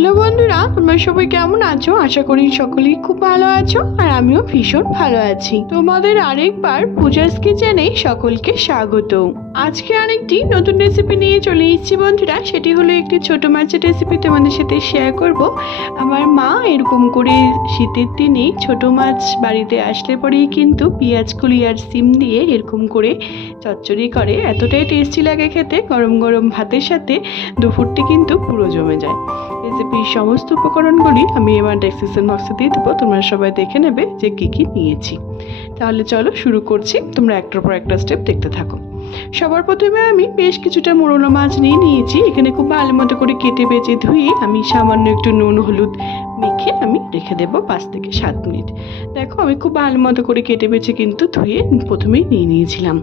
Hello বন্ধুরা, তোমরা সবাই কেমন আছো? আশা করি সকলেই খুব ভালো আছো আর আমিও ভীষণ ভালো আছি। তোমাদের আরেকবার পূজাস কিচেনে সকলকে স্বাগত। আজকে আরেকটি নতুন রেসিপি নিয়ে চলে এসেছি বন্ধুরা, সেটি হলো একটি ছোট মাছের রেসিপি তোমাদের সাথে শেয়ার করব। আমার মা এরকম করে শীতের দিনে ছোট মাছ বাড়িতে আসলে পরেই কিন্তু পেঁয়াজ কুলি আর সিম দিয়ে এরকম করে চচ্চড়ি করে। এতটাই টেস্টি লাগে খেতে, গরম গরম ভাতের সাথে দুপুরটি কিন্তু পুরো জমে যায়। রেসিপির সমস্ত উপকরণগুলি আমি আমার ডেসক্রিপশন বক্সে দিয়ে দেবো। তোমরা সবাই দেখে নেবে যে কী কী নিয়েছি। তাহলে চলো শুরু করছি। তোমরা একটার পর একটা স্টেপ দেখতে থাকো। সবার প্রথমে আমি বেশ কিছুটা মোরলো মাছ নিয়ে নিয়েছি। এখানে খুব ভালো মতো করে কেটে বেঁচে ধুয়ে আমি সামান্য একটু নুন, হলুদ মেখে আমি রেখে দেবো পাঁচ থেকে সাত মিনিট। দেখো, আমি খুব ভালো মতো করে কেটে বেছে কিন্তু ধুয়ে প্রথমেই নিয়ে নিয়েছিলাম।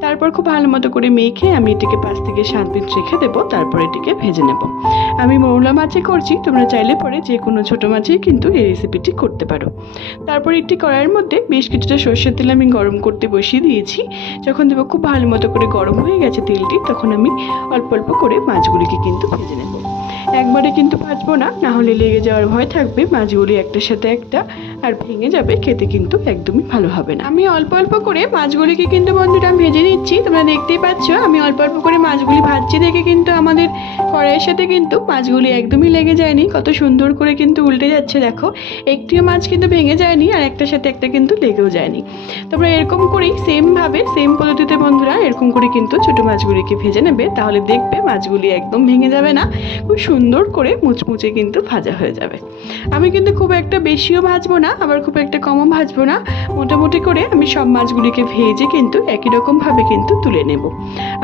তারপর খুব ভালো মতো করে মেখে আমি এটিকে পাঁচ থেকে সাত মিনিট রেখে দেবো, তারপর এটিকে ভেজে নেব। আমি মৌলা মাছে করছি, তোমরা চাইলে পরে যে কোনো ছোটো মাছেই কিন্তু এই রেসিপিটি করতে পারো। তারপর একটি কড়াইয়ের মধ্যে বেশ কিছুটা সর্ষের তেল আমি গরম করতে বসিয়ে দিয়েছি। যখন দেবো খুব ভালো মতো করে গরম হয়ে গেছে তেলটি, তখন আমি অল্প অল্প করে মাছগুলিকে কিন্তু ভেজে নেব। একবারে কিন্তু ভাজবো না না হলে লেগে যাওয়ার ভয় থাকবে। মাছগুলি একটার সাথে একটা। আর ভেঙে যাবে, খেতে কিন্তু একদমই ভালো হবে না। আমি অল্প অল্প করে মাছগুলিকে কিন্তু বন্ধুরা ভেজে নিচ্ছি, তোমরা দেখতেই পাচ্ছ, আমি অল্প অল্প করে মাছগুলি ভাজছি দেখে কিন্তু আমাদের কড়াইয়ের সাথে কিন্তু মাছগুলি একদমই লেগে যায়নি, কত সুন্দর করে কিন্তু উল্টে যাচ্ছে দেখো। একটিও মাছ কিন্তু ভেঙে যায়নি আর একটার সাথে একটা কিন্তু লেগেও যায়নি। তোমরা এরকম করেই সেমভাবে, সেম পদ্ধতিতে বন্ধুরা এরকম করে কিন্তু ছোটো মাছগুলিকে ভেজে নেবে, তাহলে দেখবে মাছগুলি একদম ভেঙে যাবে না, খুব সুন্দর করে মুচমুচে কিন্তু ভাজা হয়ে যাবে। আমি কিন্তু খুব একটা বেশিও ভাজবো না আবার খুব একটা কমও ভাজবো না। মোটামুটি করে আমি সব মাছগুলিকে ভেজে কিন্তু একই রকমভাবে কিন্তু তুলে নেব।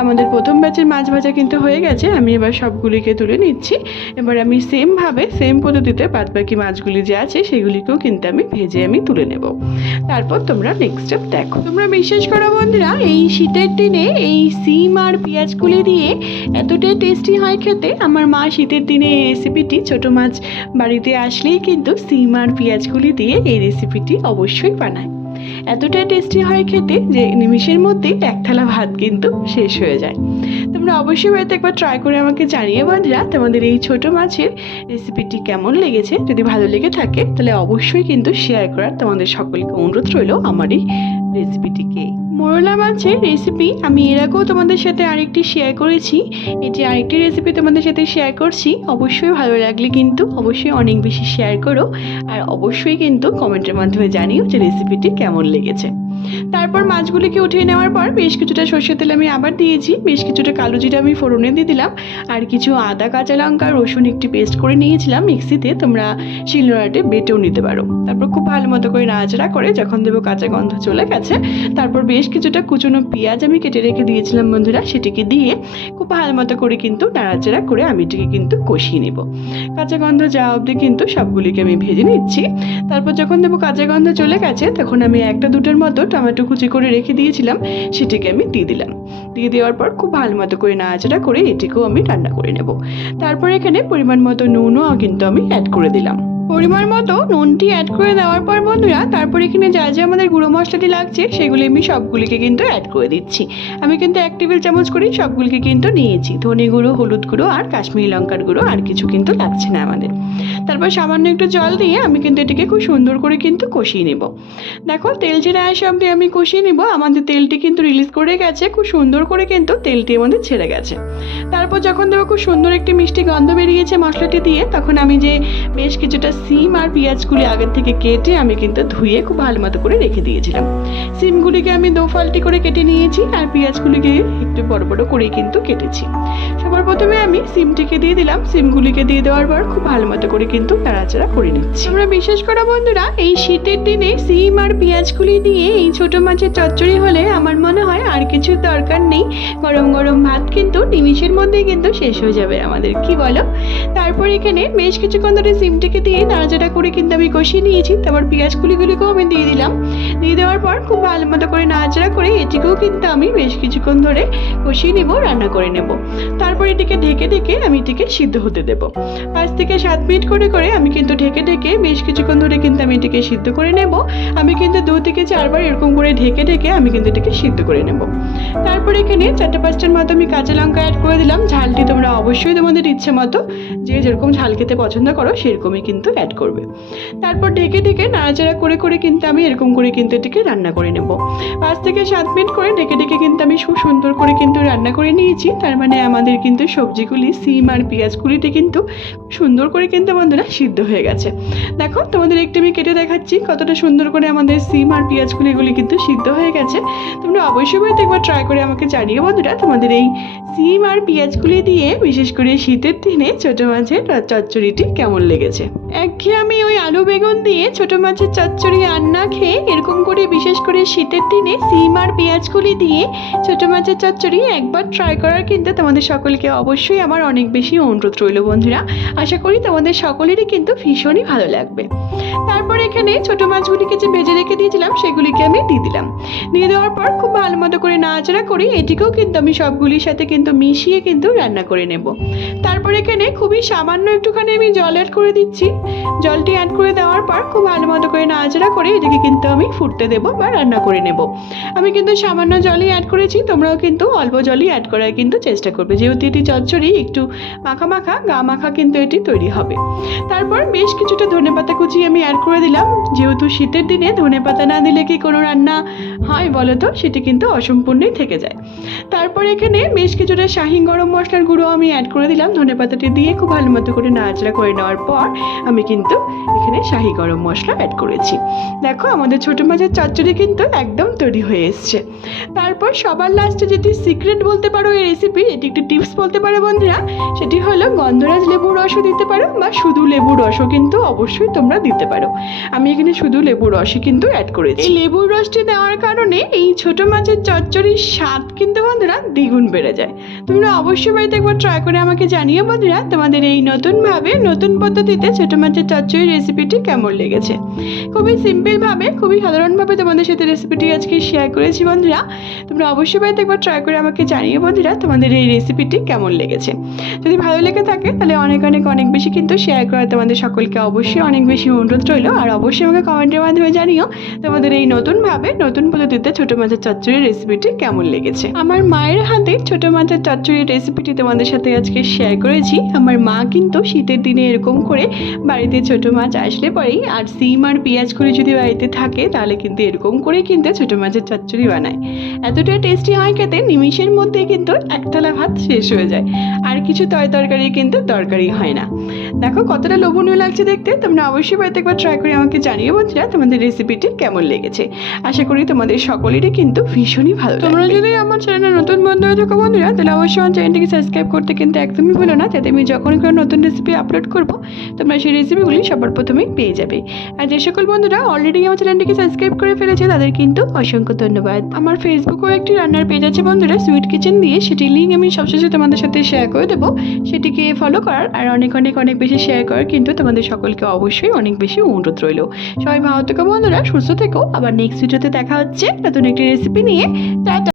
আমাদের প্রথম ব্যাচের মাছ ভাজা কিন্তু হয়ে গেছে, আমি এবার সবগুলিকে তুলে নিচ্ছি। এবার আমি সেমভাবে সেম পদ্ধতিতে বাদবাকি মাছগুলি যে আছে সেগুলিকেও কিন্তু আমি ভেজে আমি তুলে নেব। তারপর তোমরা নেক্সট স্টেপ দেখো। তোমরা বিশ্বাস করো বন্ধুরা, এই শীতের দিনে এই সিম আর পেঁয়াজগুলি দিয়ে এতটাই টেস্টি হয় খেতে। আমার মা শীতের দিনে এই রেসিপিটি ছোট মাছ বাড়িতে আসলেই কিন্তু সিম আর পেঁয়াজগুলি দিয়ে এই রেসিপিটি অবশ্যই বানায়। এতটাই টেস্টি হয় খেতে যে নিমিষের মধ্যে এক থালা ভাত কিন্তু শেষ হয়ে যায়। তোমরা অবশ্যই বাড়িতে একবার ট্রাই করে আমাকে জানিয়ে বন্ধুরা তোমাদের এই ছোট মাছের রেসিপিটি কেমন লেগেছে? যদি ভালো লেগে থাকে, তাহলে অবশ্যই কিন্তু শেয়ার করার তোমাদের সকলকে অনুরোধ রইল আমার এই রেসিপিটিকে মোরলা মাছের রেসিপি আমি এর আগেও তোমাদের সাথে আরেকটি শেয়ার করেছি। এটি আরেকটি রেসিপি তোমাদের সাথে শেয়ার করছি, অবশ্যই ভালো লাগলে কিন্তু অবশ্যই অনেক বেশি শেয়ার করো। আর অবশ্যই কিন্তু কমেন্টের মাধ্যমে জানিও যে রেসিপিটি কেমন লেগেছে। তারপর মাছগুলিকে উঠিয়ে নেওয়ার পর বেশ কিছুটা সর্ষের তেল আমি আবার দিয়েছি, বেশ কিছুটা কালো জিরা আমি ফোড়নে দিয়ে দিলাম, আর কিছু আদা, কাঁচা লঙ্কা, রসুন একটি পেস্ট করে নিয়েছিলাম মিক্সিতে তোমরা শিলনোড়াতে বেটেও নিতে পারো। তারপর খুব ভালো মতো করে নাড়াচাড়া করে যখন দেবো কাঁচা গন্ধ চলে গেছে, তারপর বেশ কিছুটা কুচনো পেঁয়াজ আমি কেটে রেখে দিয়েছিলাম বন্ধুরা, সেটিকে দিয়ে খুব ভালো মতো করে কিন্তু নাড়াচাড়া করে আমি এটিকে কিন্তু কষিয়ে নেব। কাঁচা গন্ধ যাওয়া অবধি কিন্তু সবগুলিকে আমি ভেজে নিচ্ছি। তারপর যখন দেবো কাঁচা গন্ধ চলে গেছে, তখন আমি একটা দুটোর মতো টমেটো কুচি করে রেখে দিয়েছিলাম, সেটিকে আমি দিয়ে দিলাম। দিয়ে দেওয়ার পর খুব ভালো মতো করে নাড়াচাড়া করে এটিকেও আমি রান্না করে নেব। তারপর এখানে পরিমাণ মতো নুনও কিন্তু আমি অ্যাড করে দিলাম। পরিমাণ মতো নুনটি অ্যাড করে দেওয়ার পর বন্ধুরা, তারপর এখানে যা যা আমাদের গুঁড়ো মশলাটি লাগছে, সেগুলি আমি সবগুলিকে কিন্তু অ্যাড করে দিচ্ছি। আমি কিন্তু এক টেবিল চামচ করেই সবগুলিকে কিন্তু নিয়েছি। ধনে গুঁড়ো, হলুদ গুঁড়ো আর কাশ্মীরি লঙ্কার গুঁড়ো আর কিছু কিন্তু লাগছে না আমাদের। তারপর সামান্য একটু জল দিয়ে আমি কিন্তু এটিকে খুব সুন্দর করে কিন্তু কষিয়ে নেব। দেখো, তেল ছেড়ে আসে অবধি আমি কষিয়ে নেব। আমাদের তেলটি কিন্তু রিলিজ করে গেছে। খুব সুন্দর করে কিন্তু তেলটি আমাদের ছেড়ে গেছে। তারপর যখন দেখো খুব সুন্দর একটি মিষ্টি গন্ধ বেরিয়েছে মশলাটি দিয়ে, তখন আমি যে বেশ কিছুটা সিম আর পেঁয়াজগুলি আগের থেকে কেটে আমি কিন্তু ধুয়ে খুব ভালো মতো করে রেখে দিয়েছিলাম। সিমগুলিকে আমি দো ফাল্টি করে কেটে নিয়েছি আর পেঁয়াজগুলিকে একটু বড় বড় করেই কিন্তু কেটেছি। সবার প্রথমে আমি সিমটিকে দিয়ে দিলাম। সিমগুলিকে দিয়ে দেওয়ার পর খুব ভালো মতো করে কিন্তু নাড়াচাড়া করে নিচ্ছি। আমরা বিশেষ করে বন্ধুরা, এই শীতের দিনে সিম আর পেঁয়াজগুলি দিয়ে এই ছোট মাছের চচ্চড়ি হলে আমার মনে হয় আর কিছু দরকার নেই। গরম গরম ভাত কিন্তু নিমিষের মধ্যেই কিন্তু শেষ হয়ে যাবে আমাদের। কি বলো? তারপর এখানে বেশ কিছুক্ষণ ধরে সিমটিকে দিয়ে নাড়াচাড়া করে কিন্তু আমি কষিয়ে নিয়েছি। তারপর পেঁয়াজ কুলিগুলিকেও আমি দিয়ে দিলাম। দিয়ে দেওয়ার পর খুব ভালো মতো করে নাড়াচাড়া করে এটিকেও কিন্তু আমি বেশ কিছুক্ষণ ধরে কষিয়ে নেব, রান্না করে নেব। তারপর এটিকে ঢেকে ঢেকে আমি এটিকে সিদ্ধ হতে দেবো। পাঁচ থেকে সাত মিনিট করে করে আমি কিন্তু ঢেকে ঢেকে বেশ কিছুক্ষণ ধরে কিন্তু আমি এটিকে সিদ্ধ করে নেব। আমি কিন্তু দু থেকে চারবার এরকম করে ঢেকে ঢেকে আমি কিন্তু এটিকে সিদ্ধ করে নেব। তারপর এখানে চারটে পাঁচটার মতো আমি কাঁচা লঙ্কা অ্যাড করে দিলাম। ঝালটি তোমরা অবশ্যই তোমাদের ইচ্ছে মতো যে যেরকম ঝাল খেতে পছন্দ করো, সেরকমই কিন্তু অ্যাড করবে। তারপর ঢেকে ঢেকে নাড়াচাড়া করে করে কিন্তু আমি এরকম করে কিন্তু এটিকে রান্না করে নেব। পাঁচ থেকে সাত মিনিট করে ঢেকে ঢেকে কিন্তু আমি খুব সুন্দর করে কিন্তু রান্না করে নিয়েছি। তার মানে আমাদের কিন্তু সবজিগুলি সিম আর পেঁয়াজগুলিতে কিন্তু সুন্দর করে কিন্তু বন্ধুরা সিদ্ধ হয়ে গেছে। দেখো তোমাদের একটু আমি কেটে দেখাচ্ছি কতটা সুন্দর করে আমাদের সিম আর পেঁয়াজগুলি এগুলি কিন্তু সিদ্ধ হয়ে গেছে। তোমরা অবশ্যই বাড়িতে একবার ট্রাই করে আমাকে জানিও বন্ধুরা তোমাদের এই সিম আর পেঁয়াজগুলি দিয়ে বিশেষ করে শীতের দিনে ছোটো মাছের চচ্চড়িটি কেমন লেগেছে। একঘেয়ে আমি ওই আলু বেগুন দিয়ে ছোটো মাছের চচ্চড়ি রান্না খেয়ে এরকম করে বিশেষ করে শীতের দিনে সিম আর পেঁয়াজগুলি দিয়ে ছোটো মাছের চচ্চড়ি একবার ট্রাই করার কিন্তু তোমাদের সকলকে অবশ্যই আমার অনেক বেশি অনুরোধ রইল, বন্ধুরা। আশা করি তোমাদের সকলেরই কিন্তু ভীষণই ভালো লাগবে। তারপর এখানে ছোটো মাছগুলিকে যে ভেজে রেখে দিয়েছিলাম, সেগুলিকে আমি দিয়ে দিলাম। দিয়ে দেওয়ার পর খুব ভালো মতো করে নাড়াচাড়া করে এটিকেও কিন্তু আমি সবগুলির সাথে কিন্তু মিশিয়ে কিন্তু রান্না করে নেব। তারপর এখানে খুবই সামান্য একটুখানি আমি জল অ্যাড করে দিচ্ছি। জলটি অ্যাড করে দেওয়ার পর খুব ভালো মতো করে নাড়াচাড়া করে এটিকে কিন্তু আমি ফুটতে দেবো বা রান্না করে নেব। আমি কিন্তু সামান্য জলই অ্যাড করেছি, তোমরাও কিন্তু অল্প জলই অ্যাড করার কিন্তু চেষ্টা করবে। যেহেতু এটি চচ্চড়ি, একটু মাখা মাখা, গা মাখা কিন্তু এটি তৈরি হবে। তারপর বেশ কিছুটা ধনেপাতা কুচি আমি অ্যাড করে দিলাম। যেহেতু শীতের দিনে ধনেপাতা না দিলে কি কোনো রান্না হয় বলো তো? সেটি কিন্তু অসম্পূর্ণই থেকে যায়। তারপর এখানে বেশ কিছুটা শাহি গরম মশলার গুঁড়ো আমি অ্যাড করে দিলাম। ধনেপাতাটি দিয়ে খুব ভালো মতো করে নাড়াচাড়া করে নেওয়ার পর আমি কিন্তু এখানে শাহি গরম মশলা অ্যাড করেছি। দেখো আমাদের ছোটো মাছের চচ্চড়ি কিন্তু একদম তৈরি হয়ে এসছে। তারপর সবার লাস্টে যেটি সিক্রেট বলতে পারো এই রেসিপি এটি একটি টিপস বলতে পারো বন্ধুরা, সেটি হলো গন্ধরাজ লেবুর রসও দিতে পারো বা শুধু লেবুর রসও কিন্তু অবশ্যই তোমরা দিতে পারো। আমি এখানে শুধু লেবুর রসই কিন্তু অ্যাড করেছি। এই লেবুর রসটি দেওয়ার কারণে এই ছোট মাছের চচ্চড়ির স্বাদ কিন্তু বন্ধুরা দ্বিগুণ বেড়ে যায়। তোমরা অবশ্যই বাড়িতে একবার ট্রাই করে আমাকে জানিও বন্ধুরা তোমাদের এই নতুনভাবে নতুন পদ্ধতিতে ছোট মাছের চচ্চড়ি রেসিপিটি কেমন লেগেছে। খুবই সিম্পলভাবে খুবই সাধারণভাবে তোমাদের সাথে রেসিপিটি আজকে শেয়ার করেছি বন্ধুরা। তোমরা অবশ্যই বাড়িতে একবার ট্রাই করে আমাকে জানিও বন্ধুরা তোমাদের এই রেসিপিটি কেমন লেগেছে। যদি ভালো লেগে থাকে তাহলে অনেক অনেক অনেক বেশি কিন্তু শেয়ার করা তোমাদের সকলকে অবশ্যই অনেক বেশি অনুরোধ রইল। আর অবশ্যই আমাকে কমেন্টের মাধ্যমে জানিও তোমাদের এই নতুনভাবে নতুন পদ্ধতিতে ছোটো মাছের চচ্চড়ির রেসিপিটি কেমন লেগেছে। আমার মায়ের হাতে ছোটো মাছের চচ্চড়ির রেসিপিটি তোমাদের সাথে আজকে শেয়ার করেছি। আমার মা কিন্তু শীতের দিনে এরকম করে বাড়িতে ছোটো মাছ আসলে পরেই আর সিম আর পেঁয়াজ করে যদি বাড়িতে থাকে তাহলে কিন্তু এরকম করে কিন্তু ছোটো মাছের চচ্চড়ি বানায়। এতটা টেস্টি হয় খেতে নিমিষের মধ্যে কিন্তু একতলা ভাত শেষ হয়ে যায়। আর কিছু তয় তরকারি কিন্তু দরকারি হয় না। দেখো কতটা লোভনীয় লাগছে দেখতে তোমরা অবশ্যই বাড়িতে একবার ট্রাই করে আমাকে জানিয়ে বন্ধুরা তোমাদের রেসিপিটি কেমন লেগেছে। আশা করি তোমাদের সকলেরই কিন্তু ভীষণই ভালো তোমরা যদি আমার চ্যানেলে নতুন বন্ধু হয়ে থাকো বন্ধুরা তাহলে অবশ্যই আমার চ্যানেলটিকে সাবস্ক্রাইব করতে কিন্তু একদমই ভুলো না। যাতে আমি যখনই কোনো নতুন রেসিপি আপলোড করব, তোমরা সেই রেসিপিগুলি সবার প্রথমেই পেয়ে যাবে। আর যে সকল বন্ধুরা অলরেডি আমার চ্যানেলটিকে সাবস্ক্রাইব করে ফেলেছে, তাদের কিন্তু অসংখ্য ধন্যবাদ। আমার ফেসবুকেও একটি রান্নার পেজ আছে বন্ধুরা সুইট কিচেন দিয়ে। সেটির লিঙ্ক আমি সবশেষে তোমাদের সাথে শেয়ার করে দেবো। সেটিকে ফলো করার আর অনেক অনেক অনেক বেশি শেয়ার করার কিন্তু তোমাদের সকলকে অবশ্যই অনেক বেশি অনুরোধ রইল। সবাই ভালো থেকো বন্ধুরা, সুস্থ থেকো। আবার নেক্সট ভিডিওতে দেখা হচ্ছে নতুন একটি রেসিপি নিয়ে। টাটা!